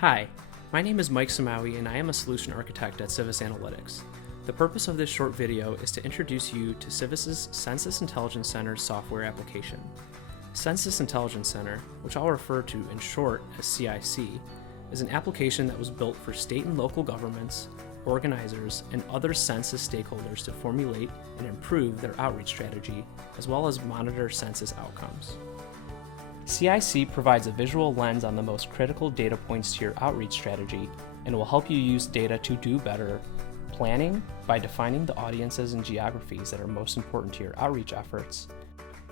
Hi, my name is Mike Samawi and I am a Solution Architect at Civis Analytics. The purpose of this short video is to introduce you to Civis's Census Intelligence Center software application. Census Intelligence Center, which I'll refer to in short as CIC, is an application that was built for state and local governments, organizers, and other census stakeholders to formulate and improve their outreach strategy, as well as monitor census outcomes. CIC provides a visual lens on the most critical data points to your outreach strategy and will help you use data to do better planning by defining the audiences and geographies that are most important to your outreach efforts,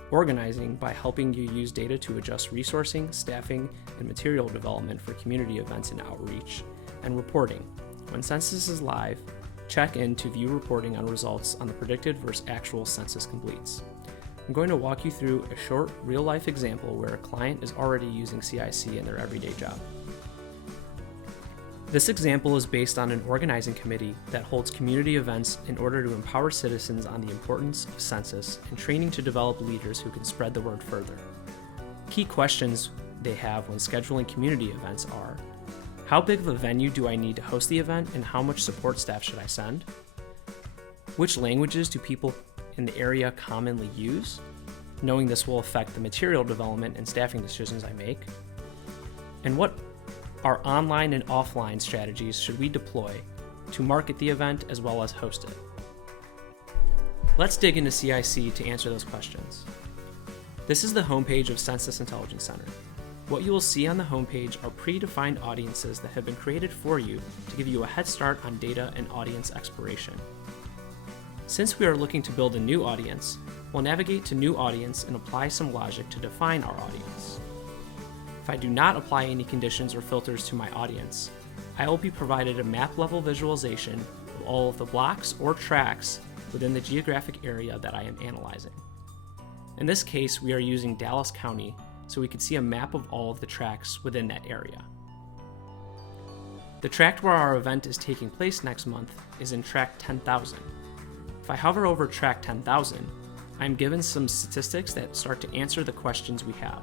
organizing by helping you use data to adjust resourcing, staffing, and material development for community events and outreach, and reporting. When census is live, check in to view reporting on results on the predicted versus actual census completes. I'm going to walk you through a short, real-life example where a client is already using CIC in their everyday job. This example is based on an organizing committee that holds community events in order to empower citizens on the importance of census and training to develop leaders who can spread the word further. Key questions they have when scheduling community events are: how big of a venue do I need to host the event and how much support staff should I send? Which languages do people in the area commonly use, knowing this will affect the material development and staffing decisions I make? And what are online and offline strategies should we deploy to market the event as well as host it? Let's dig into CIC to answer those questions. This is the homepage of Census Intelligence Center. What you will see on the homepage are predefined audiences that have been created for you to give you a head start on data and audience exploration. Since we are looking to build a new audience, we'll navigate to New Audience and apply some logic to define our audience. If I do not apply any conditions or filters to my audience, I will be provided a map-level visualization of all of the blocks or tracts within the geographic area that I am analyzing. In this case, we are using Dallas County, so we can see a map of all of the tracts within that area. The tract where our event is taking place next month is in tract 10,000. If I hover over tract 10,000, I am given some statistics that start to answer the questions we have.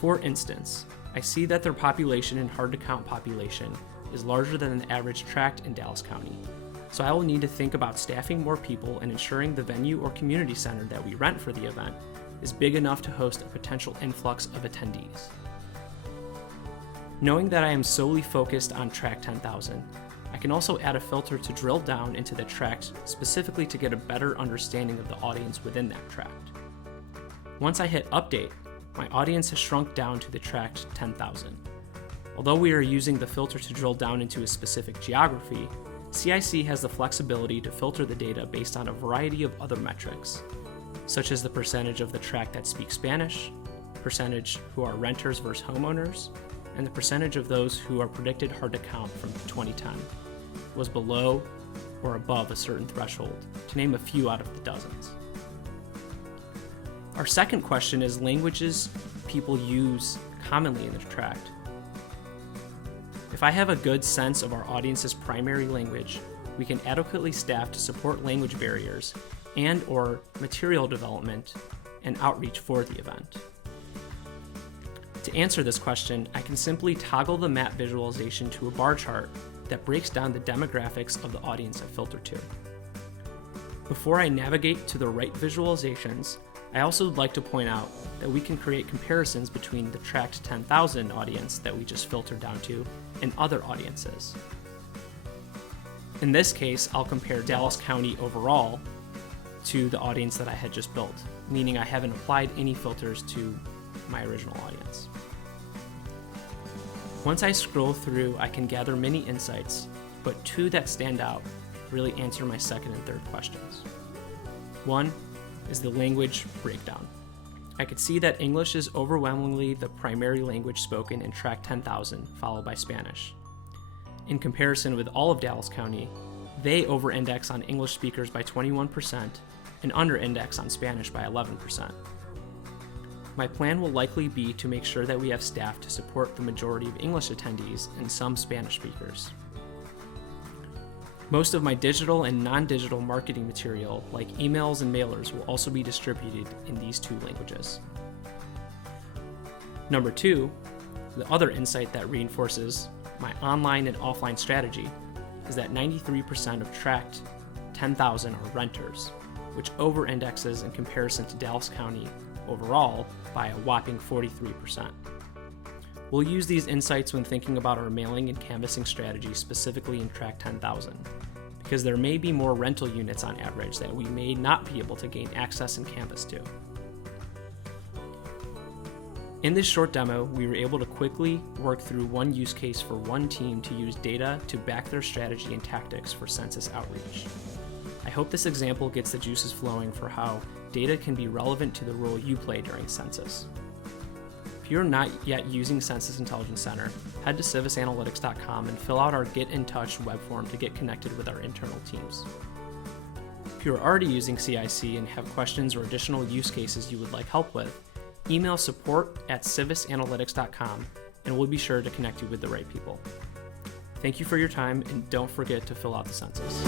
For instance, I see that their population and hard-to-count population is larger than the average tract in Dallas County, so I will need to think about staffing more people and ensuring the venue or community center that we rent for the event is big enough to host a potential influx of attendees. Knowing that I am solely focused on tract 10,000, I can also add a filter to drill down into the tract specifically to get a better understanding of the audience within that tract. Once I hit update, my audience has shrunk down to the tract 10,000. Although we are using the filter to drill down into a specific geography, CIC has the flexibility to filter the data based on a variety of other metrics, such as the percentage of the tract that speak Spanish, percentage who are renters versus homeowners, and the percentage of those who are predicted hard to count from 2010 was below or above a certain threshold, to name a few out of the dozens. Our second question is languages people use commonly in the tract. If I have a good sense of our audience's primary language, we can adequately staff to support language barriers and/or material development and outreach for the event. To answer this question, I can simply toggle the map visualization to a bar chart that breaks down the demographics of the audience I filter to. Before I navigate to the right visualizations, I also would like to point out that we can create comparisons between the tract 10,000 audience that we just filtered down to and other audiences. In this case, I'll compare Dallas County overall to the audience that I had just built, meaning I haven't applied any filters to my original audience. Once I scroll through, I can gather many insights, but two that stand out really answer my second and third questions. One is the language breakdown. I could see that English is overwhelmingly the primary language spoken in tract 10,000, followed by Spanish. In comparison with all of Dallas County, they over-index on English speakers by 21% and under-index on Spanish by 11%. My plan will likely be to make sure that we have staff to support the majority of English attendees and some Spanish speakers. Most of my digital and non-digital marketing material, like emails and mailers, will also be distributed in these two languages. Number two, The other insight that reinforces my online and offline strategy is that 93% of tracked 10,000 are renters, which over-indexes in comparison to Dallas County overall by a whopping 43%. We'll use these insights when thinking about our mailing and canvassing strategy specifically in tract 10,000, because there may be more rental units on average that we may not be able to gain access and canvass to. In this short demo, we were able to quickly work through one use case for one team to use data to back their strategy and tactics for census outreach. I hope this example gets the juices flowing for how data can be relevant to the role you play during census. If you're not yet using Census Intelligence Center, head to civisanalytics.com and fill out our Get in Touch web form to get connected with our internal teams. If you're already using CIC and have questions or additional use cases you would like help with, email support@civisanalytics.com and we'll be sure to connect you with the right people. Thank you for your time, and don't forget to fill out the census.